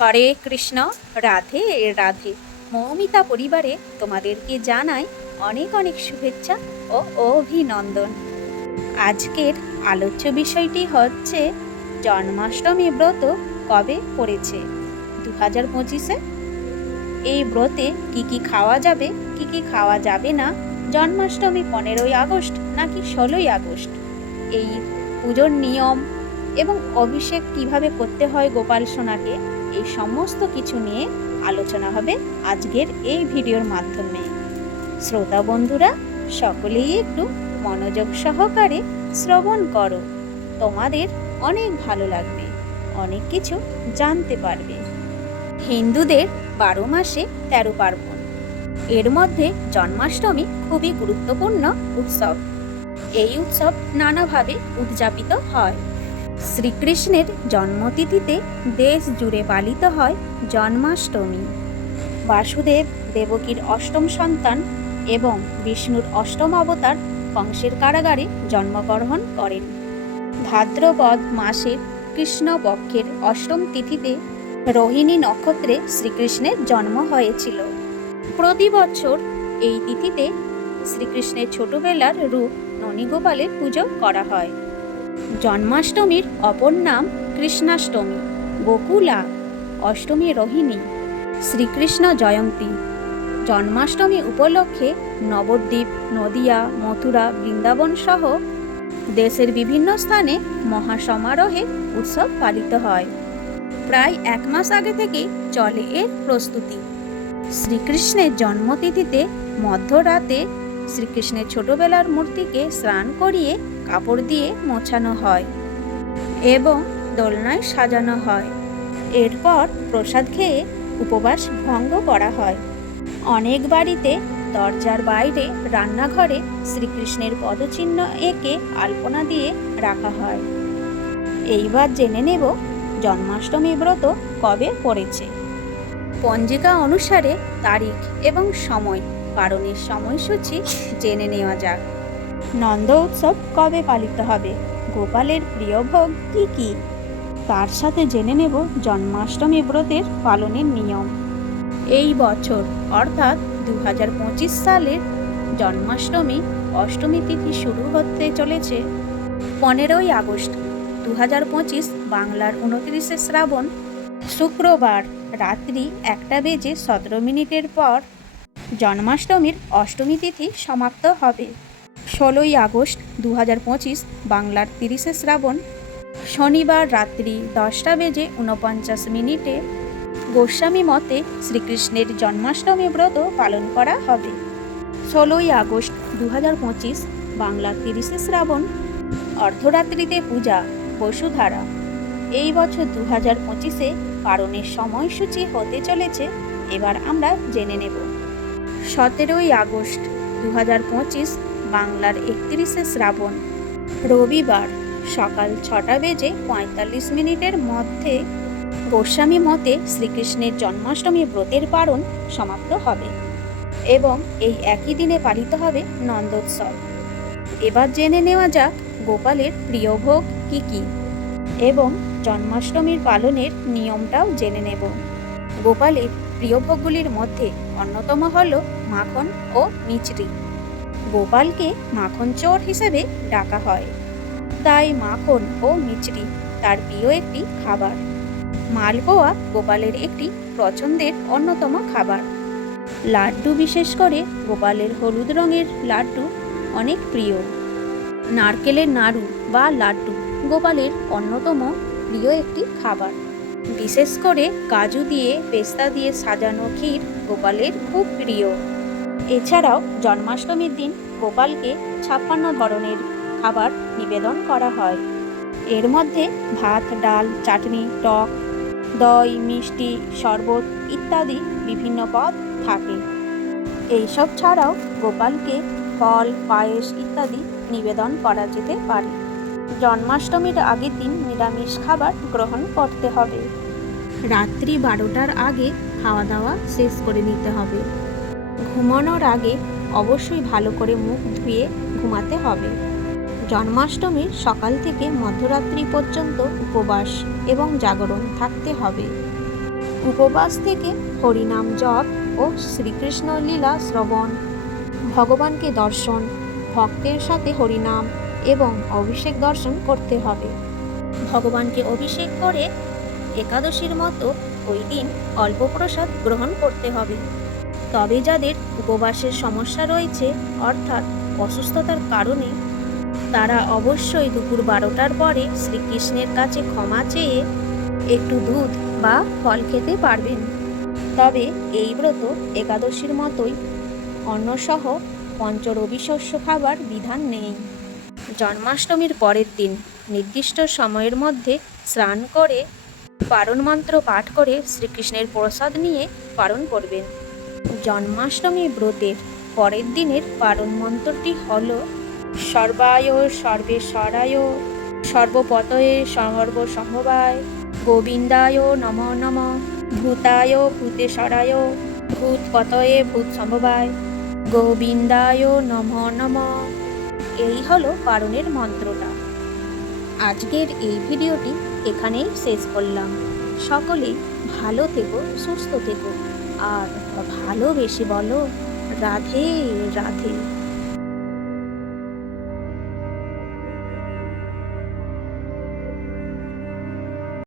হরে কৃষ্ণ, রাধে রাধে। মৌমিতা পরিবারে তোমাদেরকে জানাই অনেক অনেক শুভেচ্ছা ও অভিনন্দন। আজকের আলোচ্য বিষয়টি হচ্ছে, জন্মাষ্টমী ব্রত কবে পড়েছে? দু হাজার পঁচিশে? এই ব্রতে কি কি খাওয়া যাবে, কি কি খাওয়া যাবে না? জন্মাষ্টমী পনেরোই আগস্ট নাকি ষোলোই আগস্ট? এই পুজোর নিয়ম এবং অভিষেক কীভাবে করতে হয় গোপাল সোনাকে? এই সমস্ত কিছু নিয়ে আলোচনা হবে আজকের এই ভিডিওর মাধ্যমে। শ্রোতা বন্ধুরা, সকলেই একটু মনোযোগ সহকারে শ্রবণ করো। তোমাদের অনেক ভালো লাগবে, অনেক কিছু জানতে পারবে। হিন্দুদের বারো মাসে তেরো পার্বণ। এর মধ্যে জন্মাষ্টমী খুবই গুরুত্বপূর্ণ উৎসব। এই উৎসব নানাভাবে উদযাপিত হয়। শ্রীকৃষ্ণের জন্মতিথিতে দেশ জুড়ে পালিত হয় জন্মাষ্টমী। বাসুদেব দেবকীর অষ্টম সন্তান এবং বিষ্ণুর অষ্টম অবতার কংসের কারাগারে জন্মগ্রহণ করেন। ভাদ্রপদ মাসের কৃষ্ণপক্ষের অষ্টম তিথিতে রোহিণী নক্ষত্রে শ্রীকৃষ্ণের জন্ম হয়েছিল। প্রতি বছর এই তিথিতে শ্রীকৃষ্ণের ছোটবেলার রূপ ননীগোপালের পুজো করা হয়। জন্মাষ্টমীর অপর নাম কৃষ্ণাষ্টমী। গোকুলা, অষ্টমী রোহিণী, শ্রীকৃষ্ণ জয়ন্তী। জন্মাষ্টমী উপলক্ষে নবদ্বীপ, নদিয়া, মথুরা, বৃন্দাবন সহ দেশের বিভিন্ন স্থানে মহাসমারোহে উৎসব পালিত হয়। প্রায় এক মাস আগে থেকে চলে এর প্রস্তুতি। শ্রীকৃষ্ণের জন্মতিথিতে মধ্যরাতে শ্রীকৃষ্ণের ছোটবেলার মূর্তিকে স্নান করিয়ে কাপড় দিয়ে মোছানো হয় এবং দোলনায় সাজানো হয়। এরপর প্রসাদ খেয়ে উপবাস ভঙ্গ করা হয়। অনেক বাড়িতে দরজার বাইরে রান্নাঘরে শ্রীকৃষ্ণের পদচিহ্ন এঁকে আলপনা দিয়ে রাখা হয়। এইবার জেনে নেব জন্মাষ্টমী ব্রত কবে পড়েছে। পঞ্জিকা অনুসারে তারিখ এবং সময়। পালনের সময়সূচি জেনে নেওয়া যাক। নন্দ উৎসব কবে পালিত হবে? গোপালের প্রিয় ভোগ কী কী? তার সাথে জেনে নেব জন্মাষ্টমী ব্রতের পালনের নিয়ম। এই বছর, অর্থাৎ দু হাজার পঁচিশ সালের জন্মাষ্টমী, অষ্টমী তিথি শুরু হতে চলেছে। পনেরোই আগস্ট দু হাজার পঁচিশ বাংলার উনত্রিশে শ্রাবণ, শুক্রবার রাত্রি একটা বেজে সতেরো মিনিটের পর জন্মাষ্টমীর অষ্টমী তিথি সমাপ্ত হবে। ষোলোই আগস্ট দু হাজার পঁচিশ, বাংলার তিরিশে শ্রাবণ। শনিবার রাত্রি দশটা বেজে উনপঞ্চাশ মিনিটে গোস্বামী মতে শ্রীকৃষ্ণের জন্মাষ্টমী ব্রত পালন করা হবে। ষোলোই আগস্ট দু বাংলার তিরিশে শ্রাবণ। অর্ধরাত্রিতে পূজা, বসুধারা। এই বছর দু হাজার পঁচিশে পালনের সময়সূচি হতে চলেছে, এবার আমরা জেনে নেব। সতেরোই আগস্ট দু পঁচিশ, বাংলার একত্রিশে শ্রাবণ। রবিবার সকাল ছটা বেজে পঁয়তাল্লিশ মিনিটের মধ্যে গোস্বামী মতে শ্রীকৃষ্ণের জন্মাষ্টমী ব্রতের পালন সমাপ্ত হবে এবং এই একই দিনে পালিত হবে নন্দোৎসব। এবার জেনে নেওয়া যাক গোপালের প্রিয় ভোগ কী কী এবং জন্মাষ্টমীর পালনের নিয়মটাও জেনে নেব। গোপালের প্রিয় ভোগগুলির মধ্যে অন্যতম হল মাখন ও মিচড়ি গোপালকে মাখন চোর হিসেবে ডাকা হয়। তাই মাখন ও মিচড়ি তার প্রিয় একটি খাবার। মালপোয়া গোপালের একটি পছন্দের অন্যতম খাবার। লাড্ডু বিশেষ করে গোপালের হলুদ রঙের লাড্ডু অনেক প্রিয়। নারকেলের নাড়ু বা লাড্ডু গোপালের অন্যতম প্রিয় একটি খাবার। বিশেষ করে কাজু দিয়ে, পেস্তা দিয়ে সাজানো ক্ষীর গোপালের খুব প্রিয়। এছাড়াও জন্মাষ্টমীর দিন গোপালকে ছাপ্পান্ন ধরনের খাবার নিবেদন করা হয়। এর মধ্যে ভাত, ডাল, চাটনি, টক, দই, মিষ্টি, শরবত ইত্যাদি বিভিন্ন পদ থাকে। এইসব ছাড়াও গোপালকে ফল, পায়েস ইত্যাদি নিবেদন করা যেতে পারে। জন্মাষ্টমীর আগের দিন নিরামিষ খাবার গ্রহণ করতে হবে। রাত্রি বারোটার আগে খাওয়া দাওয়া শেষ করে নিতে হবে। ঘুমানোর আগে অবশ্যই ভালো করে মুখ ধুয়ে ঘুমাতে হবে। জন্মাষ্টমীর সকাল থেকে মধ্যরাত্রি পর্যন্ত উপবাস এবং জাগরণ থাকতে হবে। উপবাস থেকে হরিনাম জপ ও শ্রীকৃষ্ণ লীলা শ্রবণ, ভগবানকে দর্শন, ভক্তের সাথে হরিনাম এবং অভিষেক দর্শন করতে হবে। ভগবানকে অভিষেক করে একাদশীর মতো ওই দিন অল্প প্রসাদ গ্রহণ করতে হবে। তবে যাদের উপবাসের সমস্যা রয়েছে, অর্থাৎ অসুস্থতার কারণে, তারা অবশ্যই দুপুর বারোটার পরে শ্রীকৃষ্ণের কাছে ক্ষমা চেয়ে একটু দুধ বা ফল খেতে পারবেন। তবে এই ব্রত একাদশীর মতোই অন্নসহ পঞ্চরবি শস্য খাবার বিধান নেই। জন্মাষ্টমীর পরের দিন নির্দিষ্ট সময়ের মধ্যে স্নান করে পারণ মন্ত্র পাঠ করে শ্রীকৃষ্ণের প্রসাদ নিয়ে পালন করবেন। জন্মাষ্টমী ব্রতের পরের দিনের পারণ মন্ত্রটি হল, সর্বায় সর্বেশ্বরায়, সর্বপতয়ে সর্বসম্ভবায়, গোবিন্দায় নম নম, ভূতায় ভূতেশ্বরায়, ভূতপতয়ে ভূত সম্ভবায় গোবিন্দায় নম নম। এই হলো পারণের মন্ত্রটা। আজকের এই ভিডিওটি এখানেই শেষ করলাম। সকলেই ভালো থেকো, সুস্থ থেকো। আর ভালোবেসে বলো, রাধে রাধে।